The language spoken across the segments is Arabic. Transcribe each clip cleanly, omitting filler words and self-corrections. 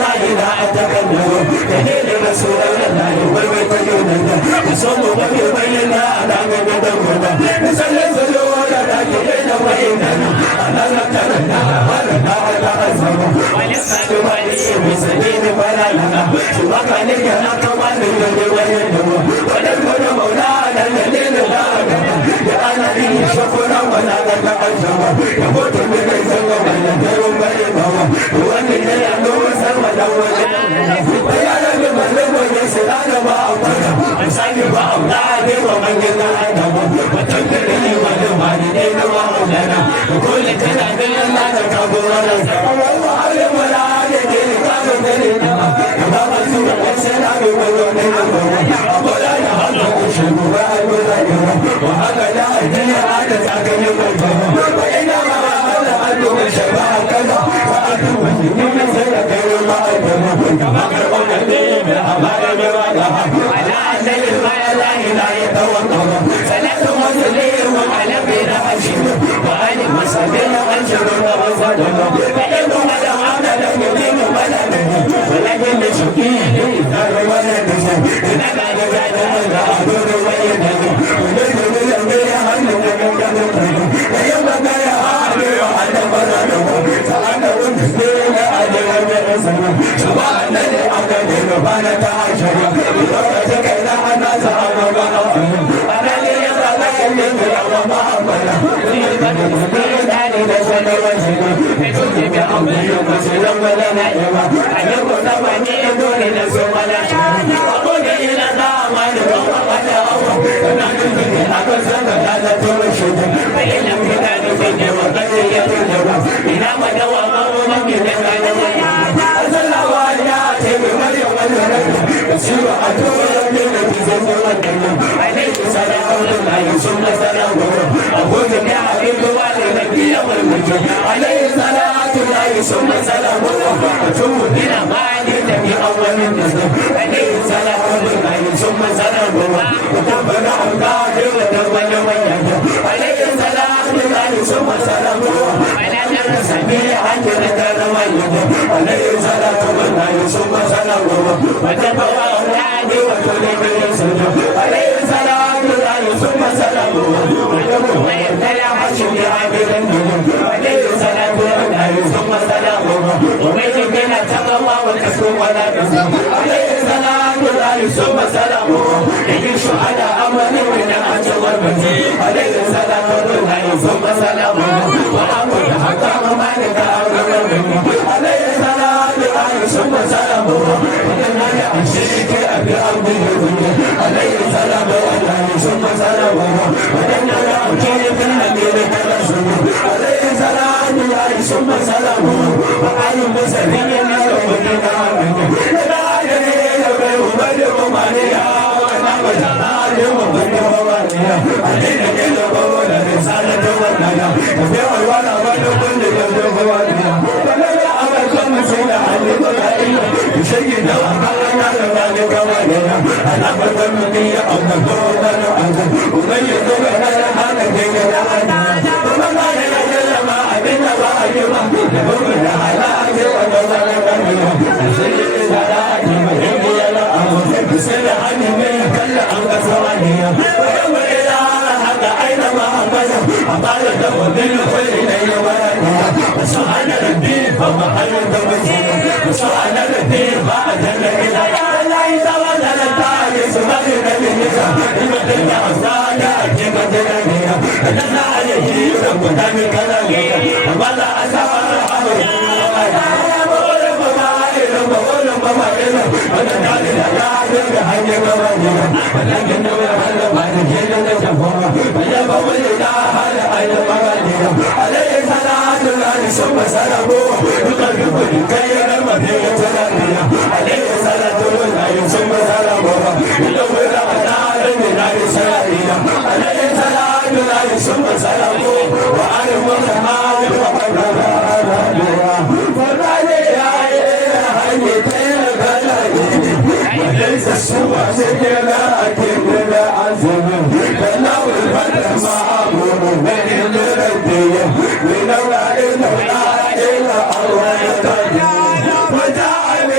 لا إله أتكلم دليل رسول الله والبيت يوندا يصوم ويبينا على من يدورنا نسلم سلونا لكن وإننا أنا نكرنا ولنا على أزمه ونسأل ولي بسبيل ولا لنا سواك لك نكوان من وينه ونكون مولانا الذين لا يا أنا لي شكرا ولا لك أجمع يموت من الزمن وينتهي بينه وأن يعلو سوى الأولين ويا رب من ويسر أنا وأولا أنساني وأولادي ومن يتعلم وتنكرني والوالدين وأولنا وكل كلام لله تكبر والله أعلم ولا عليك كانوا دليلنا وما رسول السلام والدين أولا يهضم الشيء وأولا يرى وهكذا الدنيا عادت أكل يقلبه وإنما هذا أنتم الشباب كذا وأنتم من سيرة ما أدري كما قرأنا لي من أمر بوضعها على أن الماء لا يتوقف سنة مسلم على بنا حشيم وأن مسلم أنشر وصدق فإنه لو عمل يدين ولا منه ولكن لشكيه دار ولا نسى إنما لذلك ولا أدور وينه ونجم بالأمير عنه ويوم ما يعاني وعلى مرانه فأنا ونسلين على ورسله سبحان الأمر ربنا تعالى ورزق إلى الناس أنا لي يتكلم وما أمنا من أهل نسل وسلم بكتب أمري وسلم ولا نائما أن يكون مني دون نسل ولا شيء وقل إلى دعوان ولا أول فنحن به أقسم لا ترشد فإن لم يكن فيني وقد يتجب إلى مدى ومرمى من الغنم أرسل وآياته بمريم الهرم يسير عدو من الجزم والكلم عليه سلام الله ثم سلامه أقول يا حبيب والنبي والمجد عليه صلاة الله ثم سلامه أتوب إلى ما علمت في أول النزل عليه سلام الله ثم سلامه وتبرع الله وتولى ويده عليه سلام الله ثم سلامه على الرسول عن ذكر ويده عليه سلام الله ثم سلامه وتبرع الله وتولى ويده عليه سلام الله ثم سلامه ويبتلع حشم عابد النجوم عليه سلام الله ثم سلامه ومن بين التقوى والكسب ولا كسب عليه سلام الله ثم سلامه إن الشهداء أمن من الحج والبتي عليه سلام الله ثم سلامه وأمر حكام مالك أمر عليه سلام الله ثم سلامه ومن الشرك أبي أمره عليه سلام الله ثم سلامه ومن الأمكين في الأمير كالرسول عليه سلام الله ثم سلامه وعلى المسلمين يومين آمين لا يلي ومن ومانيا ونعم جلال ومن ومانيا علينا كل قول رسالة ونايا وفي ولا كل يوم وانيا ولا أمركم سنة علم العلم بشيء أمرنا ذلك ولينا أنا بذنبي أو نقول أنا ومن يدور على هذا الدين ومن لا يجد ما أبين وأيما ومن على أجل ونظر سيد الهلاك مهم يلا بسر عني من كل أمر ثوانية ويوم إلى هذا أينما أبدا أطال دور من كل ليل وليلة وسبحان ربي فمحل التوسيل وسبحان ربي بعد الليلة لا يتولى التالي سبحان النبي المدن أصدانا أجيبت الأنية أننا عليه ربنا من كلامية ولا أسوى الحمد عليه صلاة الله ثم سلامه يقرب الكيل المدينة الأنبياء عليه صلاة الله ثم سلامه يدور على من الرسالة عليه صلاة الله ثم سلامه وعلى محمد ليس السوى سجلا كبر عزم فلو الفتح معمور من الردية ولولا إلا الله وجعل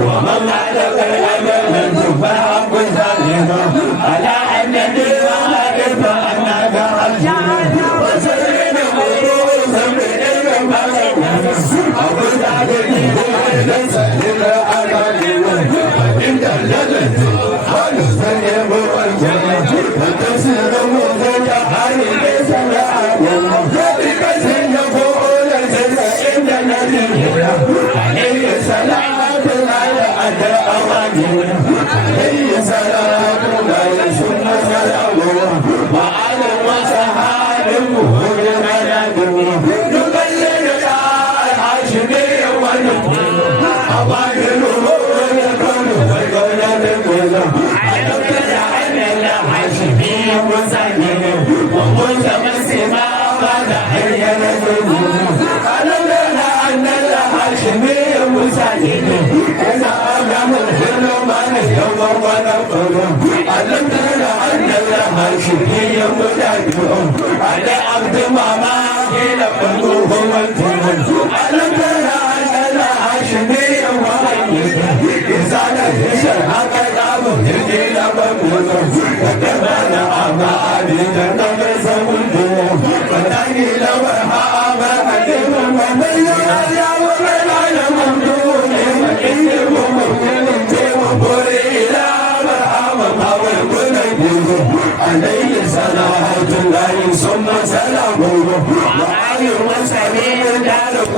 ومن علق الأمل فحق ظالم على أن الواقف أنك عجيب وسلم مروسا من المغرب أبو ذلك ليس للأبد وإن دللت خالص يبو الجنة وتسر مغنى عن ليس لأبد بكسر يقول الجنة إن الذي عليه السلام عليه سلام لا يسن سلامه وعلى وصحابه والمنابر يبلغ الحاشمي والنبي أواخره ويكون والقول بالقول أدخل عن الحاشمي وسلم ومتمسما بعد حي نزله ألم لنا أن الحاشمي وسلم ألم تر أن الحاشمي مدافع على عبد ماما إلى قلوب والجنون ألم تر أن الحاشمي وعيد إذا نهش الحق يرجي لبنون وكمان أما علينا نفس الجنون فتاني لوحة أما حكيم ومن يرى ومن علم الدون وإنه ممكن عليه صلاة الله ثم سلامه وآله وصحبه